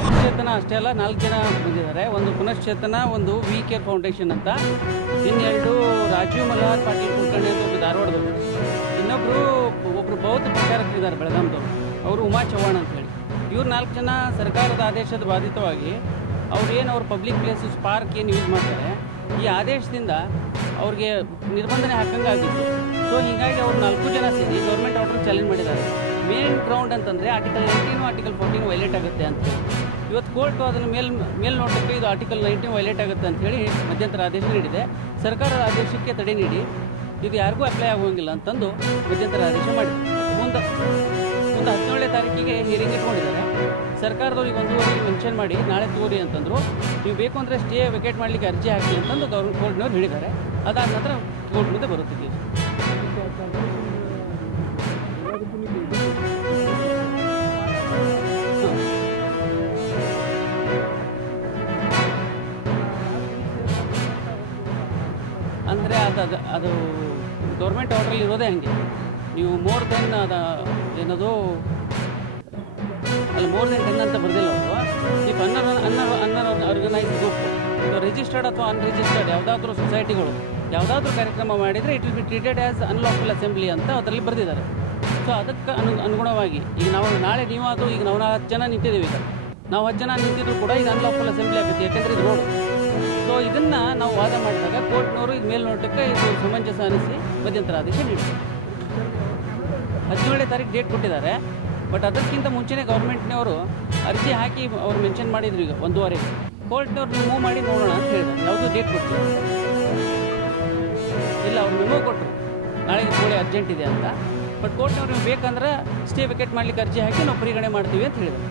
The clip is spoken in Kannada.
ಪುನಶ್ಚೇತನ ಅಷ್ಟೇ ಅಲ್ಲ, 4 ಜನ ಬಂದಿದ್ದಾರೆ. ಒಂದು ಪುನಶ್ಚೇತನ, ಒಂದು ವಿ ಕೇರ್ ಫೌಂಡೇಶನ್ ಅಂತ, ಇನ್ನೆರಡು ರಾಜೀವ್ ಮಲ್ಹಾರ್ ಪಾಟೀಲ್ ಕುಲಕರ್ಣಿ ಅಂತ ಒಬ್ಬರು ಧಾರವಾಡದವರು, ಒಬ್ಬರು ಬೌದ್ಧ ಪ್ರಚಾರಕರಿದ್ದಾರೆ ಬೆಳಗಾಂದವರು, ಅವರು ಉಮಾ ಚವ್ಹಾಣ್ ಅಂತ ಹೇಳಿ. ಇವ್ರು 4 ಜನ ಸರ್ಕಾರದ ಆದೇಶದ ಬಾಧಿತವಾಗಿ ಅವ್ರು ಪಬ್ಲಿಕ್ ಪ್ಲೇಸಸ್ ಪಾರ್ಕ್ ಏನು ಯೂಸ್ ಮಾಡ್ತಾರೆ, ಈ ಆದೇಶದಿಂದ ಅವ್ರಿಗೆ ನಿರ್ಬಂಧನೆ ಹಾಕಂಗಾಗಿತ್ತು. ಸೊ ಹೀಗಾಗಿ ಅವ್ರು 4 ಜನ ಸೇರಿ ಗೌರ್ಮೆಂಟ್ ಆರ್ಡರ್ ಚಾಲೆಂಜ್ ಮಾಡಿದ್ದಾರೆ. ಮೇನ್ ಗ್ರೌಂಡ್ ಅಂತಂದರೆ ಆರ್ಟಿಕಲ್ 19 ಆರ್ಟಿಕಲ್ 14 ವೈಲೇಟ್ ಆಗುತ್ತೆ ಅಂತ. ಇವತ್ತು ಕೋರ್ಟು ಅದನ್ನು ಮೇಲ್ನೋಟಕ್ಕೆ ಇದು ಆರ್ಟಿಕಲ್ 19 ವೈಲೇಟ್ ಆಗುತ್ತೆ ಅಂಥೇಳಿ ಮಧ್ಯಂತರ ಆದೇಶ ನೀಡಿದೆ. ಸರ್ಕಾರದ ಆದೇಶಕ್ಕೆ ತಡೆ ನೀಡಿ ಇದು ಯಾರಿಗೂ ಅಪ್ಲೈ ಆಗೋಂಗಿಲ್ಲ ಅಂತಂದು ಮಧ್ಯಂತರ ಆದೇಶ ಮಾಡಿದೆ. ಮುಂದೆ 17ನೇ ತಾರೀಕಿಗೆ ಹಿಯರಿಂಗ್ ಇಟ್ಕೊಂಡಿದ್ದಾರೆ. ಸರ್ಕಾರದವ್ರಿಗೆ 1 ವರ್ಷ ಮೆನ್ಷನ್ ಮಾಡಿ ನಾಳೆ ತಗೋರಿ ಅಂತಂದರು. ನೀವು ಬೇಕು ಅಂದರೆ ಸ್ಟೇ ವೆಕೇಟ್ ಮಾಡಲಿಕ್ಕೆ ಅರ್ಜಿ ಹಾಕಿ ಅಂತಂದು ಕೋರ್ಟ್ನವ್ರು ಹೇಳಿದ್ದಾರೆ. ಅದಾದ ನಂತರ ಕೋರ್ಟ್ ಮುಂದೆ ಬರುತ್ತಿದ್ದೀವಿ. ಅಂದರೆ ಅದು ಗೌರ್ಮೆಂಟ್ ಆರ್ಡ್ರಲ್ಲಿ ಇರೋದೇ ಹಾಗೆ. ನೀವು ಮೋರ್ ದೆನ್ ಏನದು ಮೋರ್ ದೆನ್ 10 ಅಂತ ಬರೆದಿಲ್ಲ ಅವರು. ಇಫ್ ಅನ್ಆರ್ಗನೈಸ್ಡ್ ಗ್ರೂಪ್, ರಿಜಿಸ್ಟರ್ಡ್ ಅಥವಾ ಅನ್ರಿಜಿಸ್ಟರ್ಡ್ ಯಾವುದಾದ್ರೂ ಸೊಸೈಟಿಗಳು ಯಾವುದಾದ್ರೂ ಕಾರ್ಯಕ್ರಮ ಮಾಡಿದರೆ it will be treated as unlawful assembly ಅಂತ ಅದರಲ್ಲಿ ಬರೆದಿದ್ದಾರೆ. ಸೊ ಅದಕ್ಕೆ ಅನುಗುಣವಾಗಿ ಈಗ ನಾಳೆ ಈಗ ನಾವು 10 ಜನ ನಿಂತಿದ್ದೀವಿ. ಈಗ ನಾವು 10 ಜನ ನಿಂತಿದ್ರು ಕೂಡ ಇದು ಅನ್ಲಾಫುಲ್ ಅಸೆಂಬ್ಲಿ ಆಗುತ್ತೆ, ಯಾಕೆಂದರೆ ಇದು ರೋಡು. ಸೊ ಇದನ್ನು ನಾವು ವಾದ ಮಾಡಿದಾಗ ಕೋರ್ಟ್ನವರು ಇದು ಮೇಲ್ನೋಟಕ್ಕೆ ಇದು ಸಮಂಜಸ ಅನಿಸಿ ಮಧ್ಯಂತರ ಆದೇಶ ನೀಡಿದ್ದಾರೆ. 17ನೇ ತಾರೀಕು ಡೇಟ್ ಕೊಟ್ಟಿದ್ದಾರೆ. ಬಟ್ ಅದಕ್ಕಿಂತ ಮುಂಚೆನೇ ಗೌರ್ಮೆಂಟ್ನವರು ಅರ್ಜಿ ಹಾಕಿ ಅವ್ರು ಮೆನ್ಷನ್ ಮಾಡಿದ್ರು. ಈಗ 1:15 ಕೋರ್ಟ್ನವ್ರು ನೀವು ಮೂವ್ ಮಾಡಿ ನೋಡೋಣ ಅಂತ ಹೇಳಿದ್ದಾರೆ. ಯಾವುದೂ ಡೇಟ್ ಕೊಟ್ಟಿಲ್ಲ. ಇಲ್ಲ, ಅವ್ರು ಮೆಮೋ ಕೊಟ್ಟರು ನಾಳೆಗೆ ಕೋಳಿ ಅರ್ಜೆಂಟ್ ಇದೆ ಅಂತ. ಬಟ್ ಕೋರ್ಟ್ನವ್ರು ನೀವು ಬೇಕಂದ್ರೆ ಸ್ಟೇ ವೆಕೇಟ್ ಮಾಡಲಿಕ್ಕೆ ಅರ್ಜಿ ಹಾಕಿ ನಾವು ಪರಿಗಣನೆ ಮಾಡ್ತೀವಿ ಅಂತ ಹೇಳಿದರು.